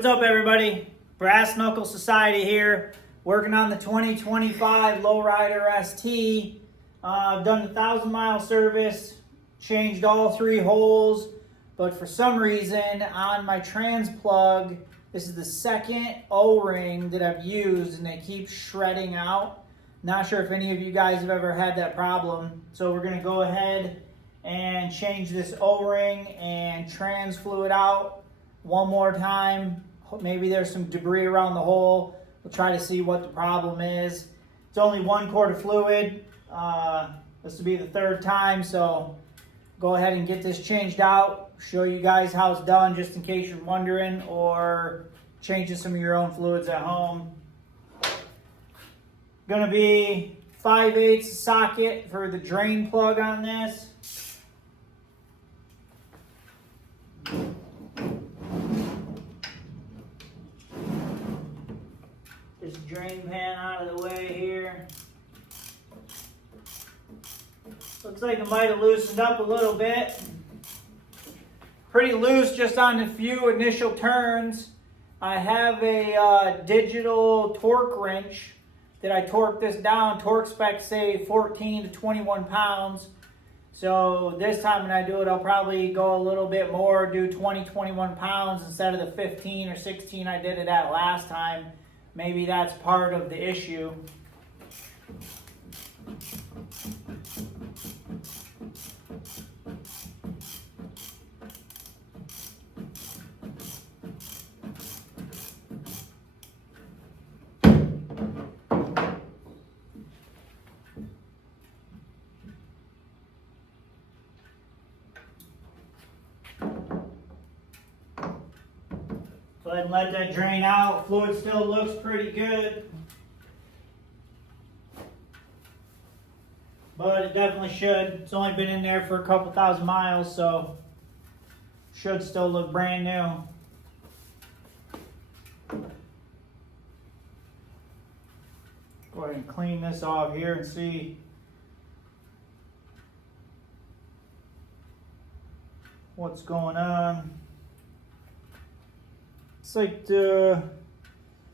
What's up, everybody? Brass Knuckle Society here, working on the 2025 Lowrider ST. I've done the 1,000-mile service, changed all 3 holes, but for some reason on my trans plug, this is the second O-ring that I've used and they keep shredding out. Not sure if any of you guys have ever had that problem, so we're going to go ahead and change this O-ring and trans fluid out one more time. Maybe there's some debris around the hole. We'll try to see what the problem is. It's only 1 quart of fluid. This will be the 3rd time, so go ahead and get this changed out. Show you guys how it's done just in case you're wondering, or changing some of your own fluids at home. Gonna be 5/8 socket for the drain plug on this. This drain pan out of the way here. Looks like it might have loosened up a little bit. Pretty loose just on a few initial turns. I have a digital torque wrench that I torque this down. Torque specs say 14 to 21 pounds. So this time when I do it, I'll probably go a little bit more, do 20, 21 pounds instead of the 15 or 16 I did it at last time. Maybe that's part of the issue. Go ahead and let that drain out. Fluid still looks pretty good, but it definitely should. It's only been in there for a couple thousand miles, so should still look brand new. Go ahead and clean this off here and see what's going on. It's like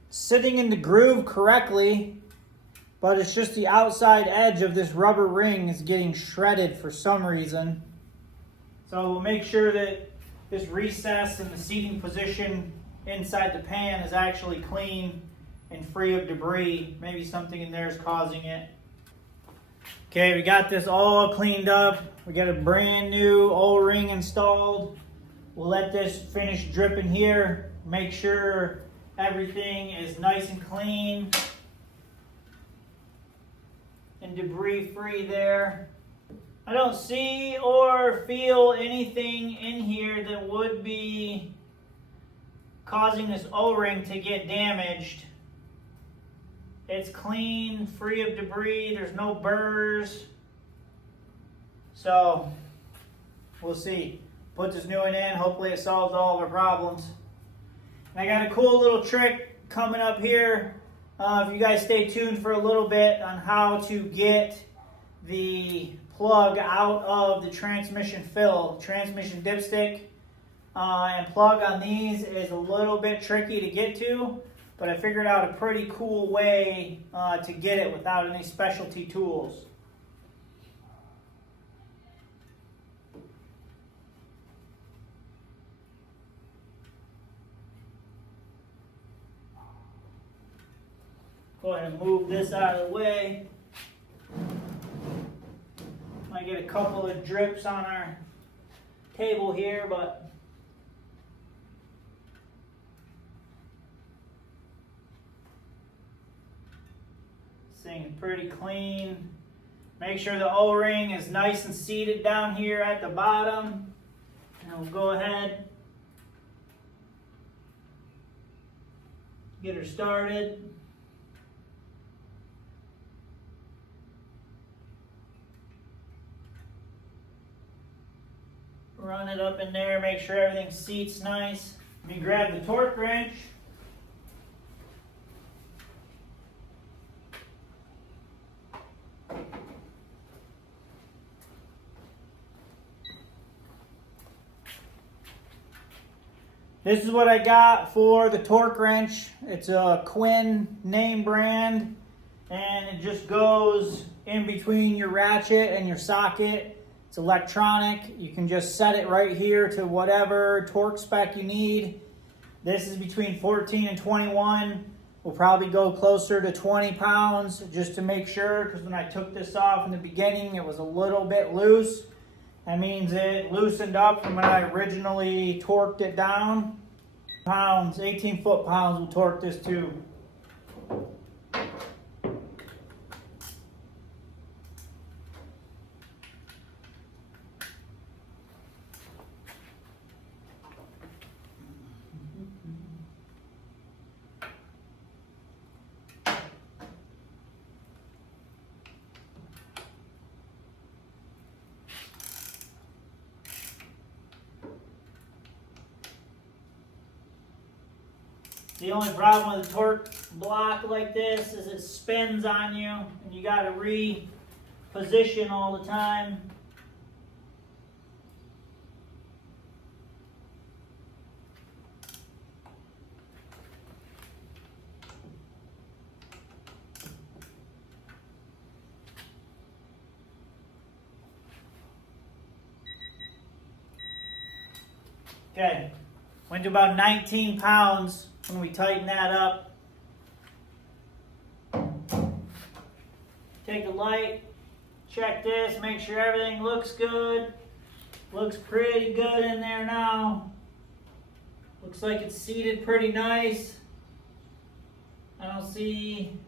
sitting in the groove correctly, but it's just the outside edge of this rubber ring is getting shredded for some reason. So we'll make sure that this recess and the seating position inside the pan is actually clean and free of debris. Maybe something in there is causing it. Okay, we got this all cleaned up. We got a brand new O-ring installed. We'll let this finish dripping here. Make sure everything is nice and clean and debris free there. I don't see or feel anything in here that would be causing this O-ring to get damaged. It's clean, free of debris, there's no burrs. So we'll see. Put this new one in, hopefully it solves all of our problems. I got a cool little trick coming up here. If you guys stay tuned for a little bit on how to get the plug out of the transmission fill. Transmission dipstick and plug on these is a little bit tricky to get to, but I figured out a pretty cool way to get it without any specialty tools. Go ahead and move this out of the way. Might get a couple of drips on our table here, but this thing is pretty clean. Make sure the O-ring is nice and seated down here at the bottom. And we'll go ahead, get her started. Run it up in there, make sure everything seats nice. Let me grab the torque wrench. This is what I got for the torque wrench. It's a Quinn name brand, and it just goes in between your ratchet and your socket. It's electronic. You can just set it right here to whatever torque spec you need. This is between 14 and 21. We'll probably go closer to 20 pounds just to make sure, because when I took this off in the beginning, it was a little bit loose. That means it loosened up from when I originally torqued it down. 18 foot-pounds will torque this too. The only problem with a torque block like this is it spins on you and you got to reposition all the time. Okay, went to about 19 pounds. When we tighten that up, take a light, check this, make sure everything looks good. Looks pretty good in there now. Looks like it's seated pretty nice. I don't see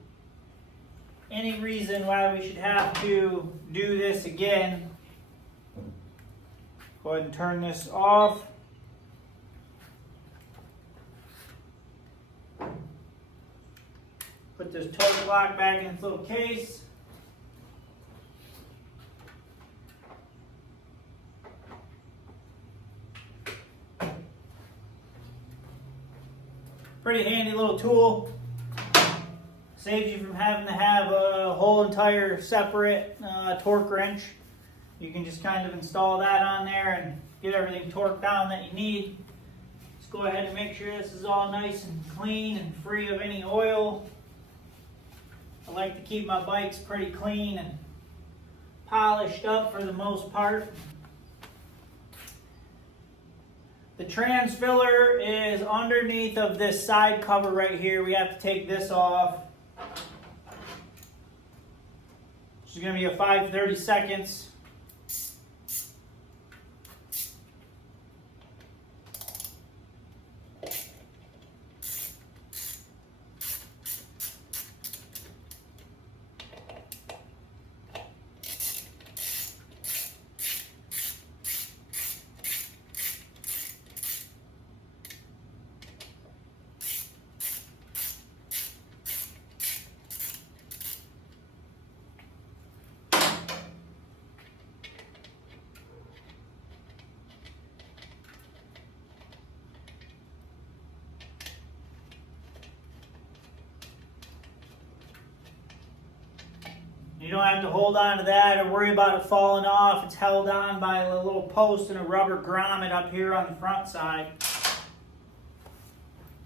any reason why we should have to do this again. Go ahead and turn this off. Put this torque block back in its little case. Pretty handy little tool. Saves you from having to have a whole entire separate torque wrench. You can just kind of install that on there and get everything torqued down that you need. Just go ahead and make sure this is all nice and clean and free of any oil. I like to keep my bikes pretty clean and polished up for the most part. The trans filler is underneath of this side cover right here. We have to take this off. This is going to be a 5/32. You don't have to hold on to that or worry about it falling off. It's held on by a little post and a rubber grommet up here on the front side.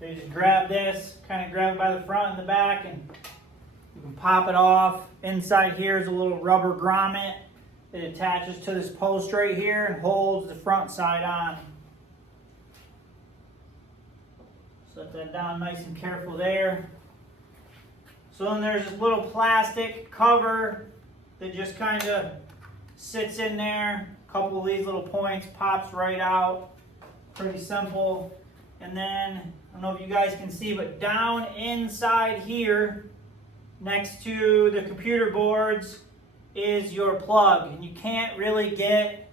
So you just grab this, kind of grab it by the front and the back, and you can pop it off. Inside here is a little rubber grommet that attaches to this post right here and holds the front side on. Set that down nice and careful there. So then there's this little plastic cover that just kind of sits in there. A couple of these little points pops right out. Pretty simple. And then, I don't know if you guys can see, but down inside here, next to the computer boards, is your plug. And you can't really get,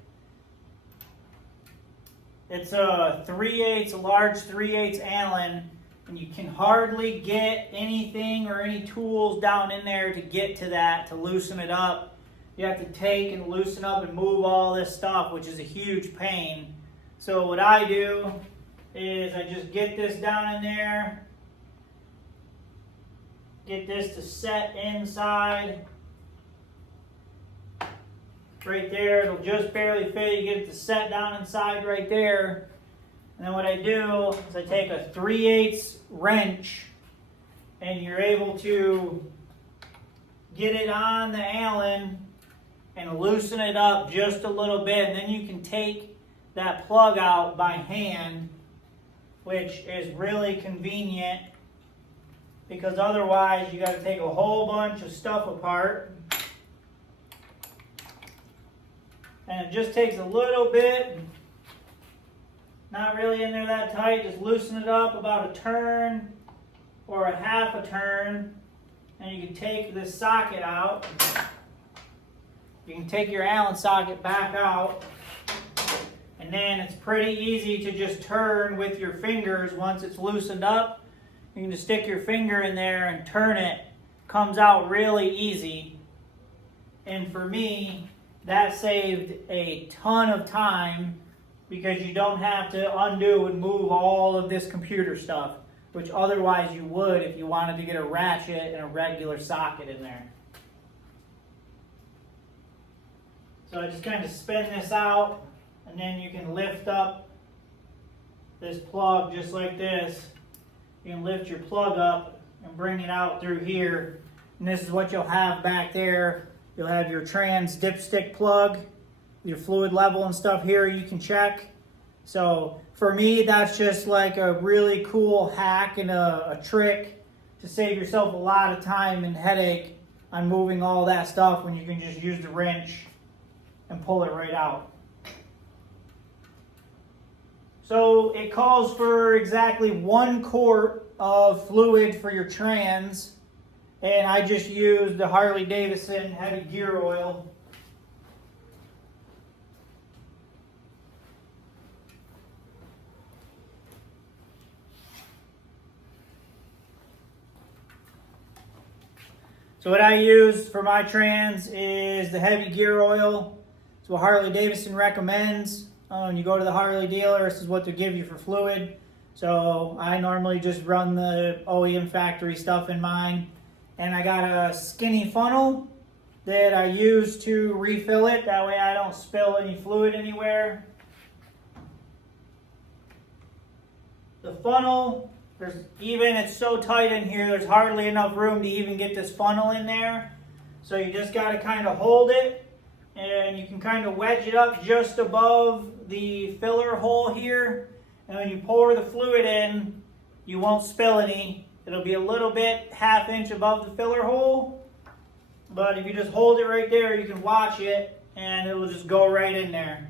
it's a 3/8, a large 3/8 Allen. And you can hardly get anything or any tools down in there to get to that, to loosen it up. You have to take and loosen up and move all this stuff, which is a huge pain. So what I do is I just get this down in there, get this to set inside. Right there, it'll just barely fit. You get it to set down inside right there. And then what I do is I take a 3/8 wrench, and you're able to get it on the Allen and loosen it up just a little bit. And then you can take that plug out by hand, which is really convenient because otherwise you got to take a whole bunch of stuff apart. And it just takes a little bit, not really in there that tight, just loosen it up about a turn or a half a turn, and you can take this socket out. You can take your Allen socket back out, and then it's pretty easy to just turn with your fingers. Once it's loosened up, you can just stick your finger in there and turn it. Comes out really easy. And for me, that saved a ton of time because you don't have to undo and move all of this computer stuff, which otherwise you would if you wanted to get a ratchet and a regular socket in there. So I just kind of spin this out, and then you can lift up this plug just like this. You can lift your plug up and bring it out through here, and this is what you'll have back there. You'll have your trans dipstick plug, your fluid level and stuff here you can check. So for me, that's just like a really cool hack and a trick to save yourself a lot of time and headache on moving all that stuff when you can just use the wrench and pull it right out. So it calls for exactly 1 quart of fluid for your trans, and I just used the Harley-Davidson heavy gear oil. So what I use for my trans is the heavy gear oil. It's what Harley-Davidson recommends. When you go to the Harley dealer, this is what they give you for fluid. So I normally just run the OEM factory stuff in mine. And I got a skinny funnel that I use to refill it. That way I don't spill any fluid anywhere. The funnel, it's so tight in here, there's hardly enough room to even get this funnel in there. So you just got to kind of hold it, and you can kind of wedge it up just above the filler hole here. And when you pour the fluid in, you won't spill any. It'll be a little bit, 1/2 inch above the filler hole. But if you just hold it right there, you can watch it, and it will just go right in there.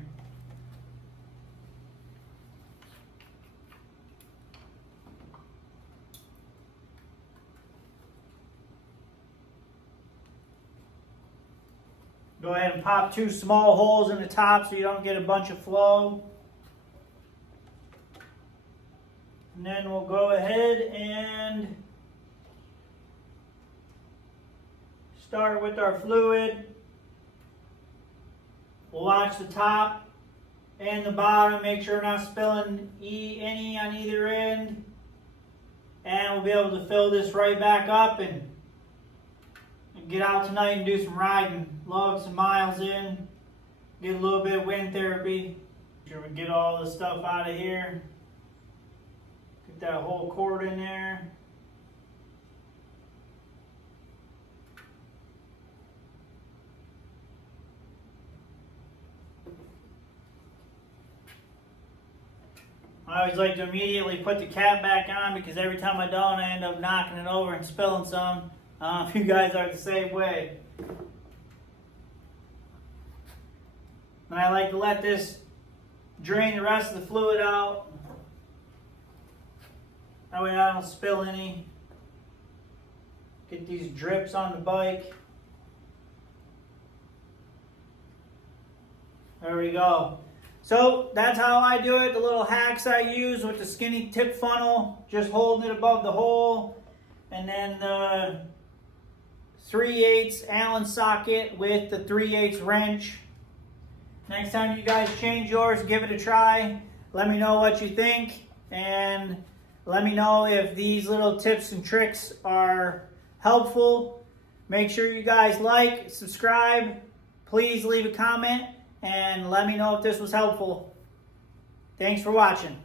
Go ahead and pop 2 small holes in the top so you don't get a bunch of flow. And then we'll go ahead and start with our fluid. We'll watch the top and the bottom, make sure we're not spilling any on either end. And we'll be able to fill this right back up and get out tonight and do some riding. Log some miles in, get a little bit of wind therapy. Make sure we get all the stuff out of here. Get that whole cord in there. I always like to immediately put the cap back on because every time I don't, I end up knocking it over and spilling some. If you guys are the same way. And I like to let this drain the rest of the fluid out. That way I don't spill any. Get these drips on the bike. There we go. So that's how I do it. The little hacks I use with the skinny tip funnel, just holding it above the hole. And then the 3/8 Allen socket with the 3/8 wrench. Next time you guys change yours, give it a try. Let me know what you think, and let me know if these little tips and tricks are helpful. Make sure you guys like, subscribe, please leave a comment, and let me know if this was helpful. Thanks for watching.